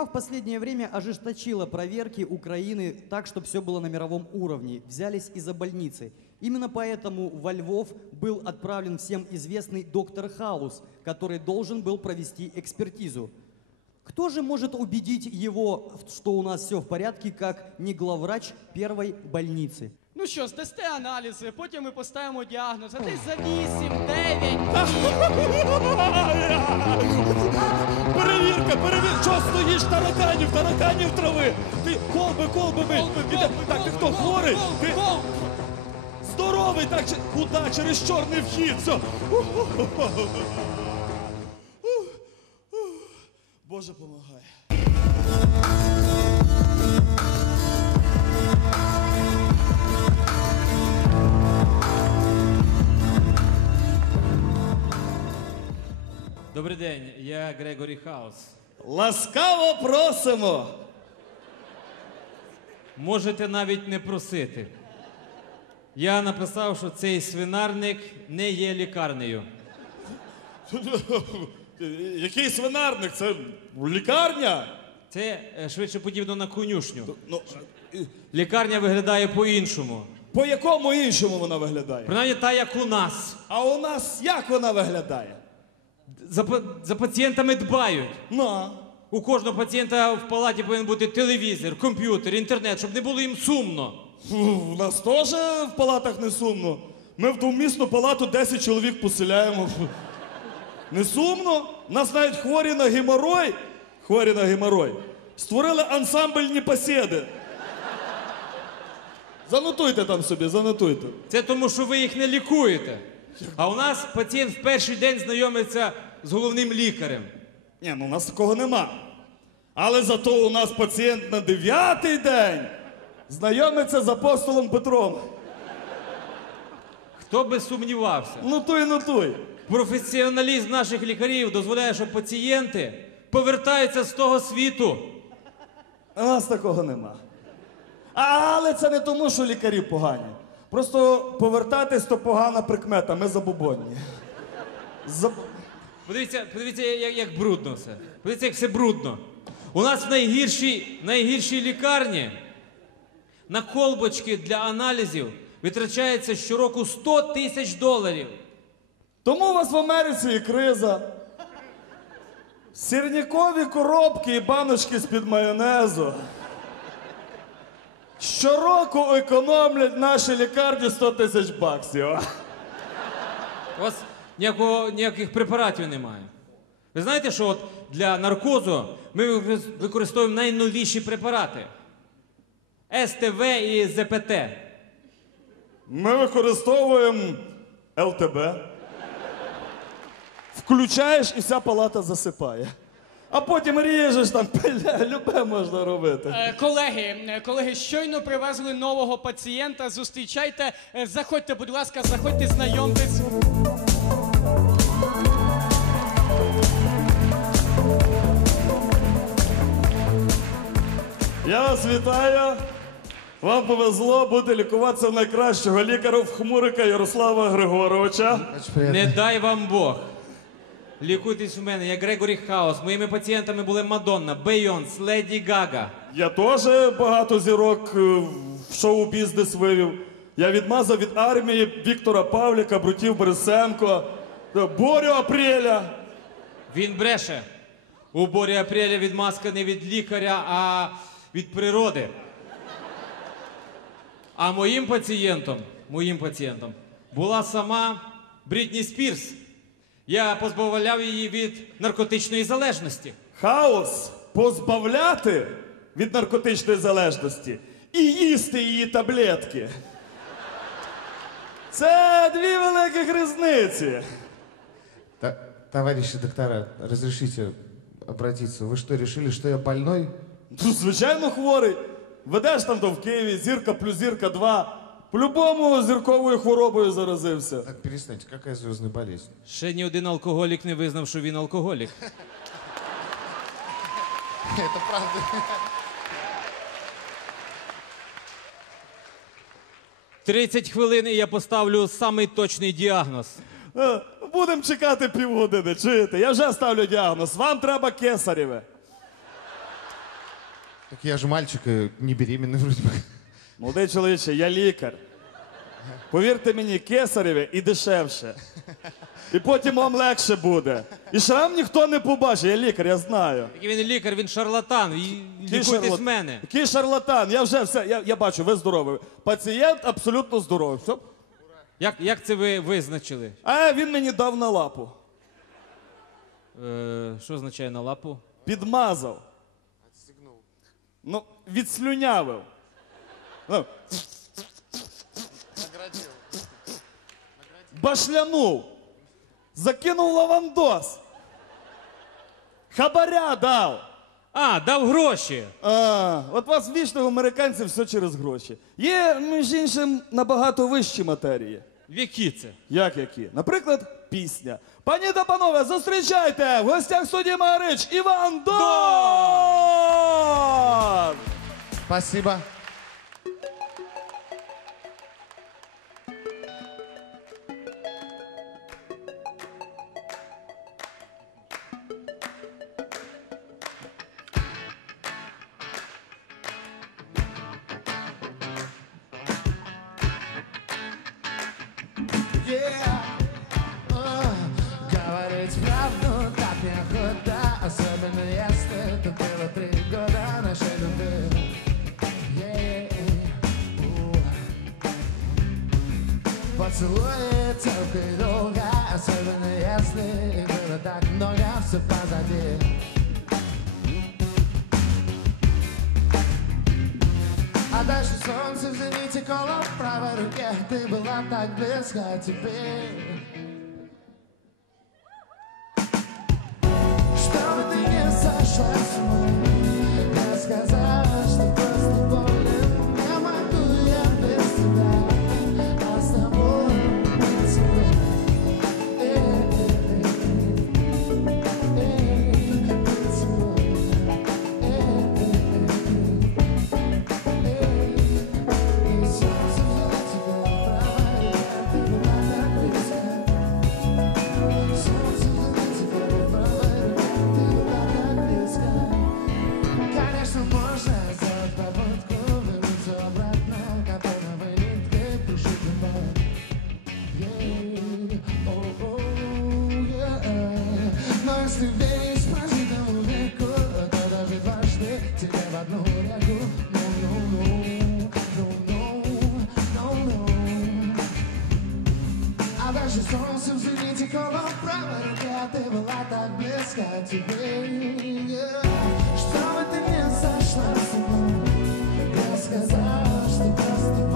УЕФА в последнее время ожесточила проверки Украины так, чтобы все было на мировом уровне. Взялись из-за больницы. Именно поэтому во Львов был отправлен всем известный доктор Хаус, который должен был провести экспертизу. Кто же может убедить его, что у нас все в порядке, как не главврач первой больницы? Ну що, здасте аналізи, потім ми поставимо діагноз, а десь за 8, 9. Перевірка, перевірка! Що стоїш тараканів, тараканів трави? Ти колби, колби ми! Колби, Іде- колби, Так, ти колби, хто колби, хворий? колби, Ти колби. здоровий, так чи куди? Через чорний вхід. Все. Боже, помагай. Добрий день, я Грегорі Хаус. Ласкаво просимо. Можете навіть не просити. Я написав, що цей свинарник не є лікарнею. Який свинарник? Це лікарня? Це е, швидше подібно на конюшню. Ну, Лікарня виглядає по-іншому. по якому іншому вона виглядає? Принаймні та, як у нас. А у нас як вона виглядає? За, па- за пацієнтами дбають. На. У кожного пацієнта в палаті повинен бути телевізор, комп'ютер, інтернет, щоб не було їм сумно. Фу, У нас теж в палатах не сумно. Ми в двомісну палату 10 чоловік поселяємо. Фу. Не сумно? У нас навіть хворі на геморой, хворі на геморой, створили ансамбльні посіди. Занотуйте там собі, занотуйте. Це тому, що ви їх не лікуєте. А у нас пацієнт в перший день знайомиться з головним лікарем. Ні, ну у нас такого нема. Але зато у нас пацієнт на дев'ятий день знайомиться з апостолом Петром. Хто би сумнівався? Нотуй, нотуй. Професіоналізм наших лікарів дозволяє, що пацієнти повертаються з того світу. У нас такого нема. Але це не тому, що лікарі погані. Просто повертатись то погана прикмета, ми забубонні. Заб... Подивіться, подивіться, як, як брудно все. Подивіться, як все брудно. У нас в найгіршій, найгіршій лікарні на колбочки для аналізів витрачається щороку 100 тисяч доларів. Тому у вас в Америці і криза. Сірнікові коробки і баночки з-під майонезу. Щороку економлять наші лікарні 100 тисяч баксів. У вас ніякого, ніяких препаратів немає. Ви знаєте, що от для наркозу ми використовуємо найновіші препарати: СТВ і ЗПТ. Ми використовуємо ЛТБ. Включаєш і вся палата засипає. А потім ріжеш там, пиля, любе можна робити. Е, Колеги, е, колеги, щойно привезли нового пацієнта. Зустрічайте. Е, Заходьте, будь ласка, заходьте, знайомтесь. Я вас вітаю. Вам повезло бути лікуватися в найкращого лікаря в хмурика Ярослава Григоровича. Не дай вам Бог. Лікуйтесь у мене, я Грегорі Хаус. Моїми пацієнтами були Мадонна, Бейонс, Леді Гага. Я теж багато зірок е, в шоу-бізнес вивів. Я відмазав від армії Віктора Павліка, Брутів Борисенко, е, Борю Апреля. Він бреше. У Борі Апреля відмазка не від лікаря, а від природи. А моїм пацієнтом, моїм пацієнтом була сама Брітні Спірс. Я позбавляв її від наркотичної залежності. Хаос позбавляти від наркотичної залежності і їсти її таблетки. Це дві великих різниці. Та- товарищи доктора, разрешите обратиться. Вы что, решили, что я больной? Ну, звичайно, хворий. Ведеш там то в Києві, зірка плюс зірка 2. По-любому зірковою хворобою заразився. Так, перестаньте, какая звездная болезнь? Ще ні один алкоголік не визнав, що він алкоголік. Это правда. 30 хвилин і я поставлю самий точний діагноз. Е, Будемо чекати півгодини, чуєте? Я вже ставлю діагноз. Вам треба кесарєве. Так я же мальчик и не беременный вроде бы. Молодий чоловіче, я лікар. Повірте мені, кесареве і дешевше. І потім вам легше буде. І шрам ніхто не побачить. Я лікар, я знаю. Який він лікар, він шарлатан. І Який лікуйтесь шарлат- мене. Який шарлатан? Я вже все, я, я бачу, ви здоровий. Пацієнт абсолютно здоровий. Все. Як, як це ви визначили? А він мені дав на лапу. Е, що означає на лапу? Підмазав. Ну, відслюнявив. Ну. Башлянув. Закинув лавандос. Хабаря дав. А, дав гроші. А, от вас вічно в американців все через гроші. Є, між іншим, набагато вищі матерії. В які це? Як які? Наприклад, пісня. Пані та панове, зустрічайте! В гостях судді Марич Іван Дон! Спасибо. И долго Особенно если было так много Все позади. А дальше солнце в зените коло в правой руке. Ты была так близко теперь Чтобы ты не сошла с если весь прожитому веку, то даже дважды тебя в одну реку. Ну, ну, ну, а даже солнце в зените колом правой руки, а ты была так близко тебе Yeah. Чтобы ты не сошла с ума, я сказала, что просто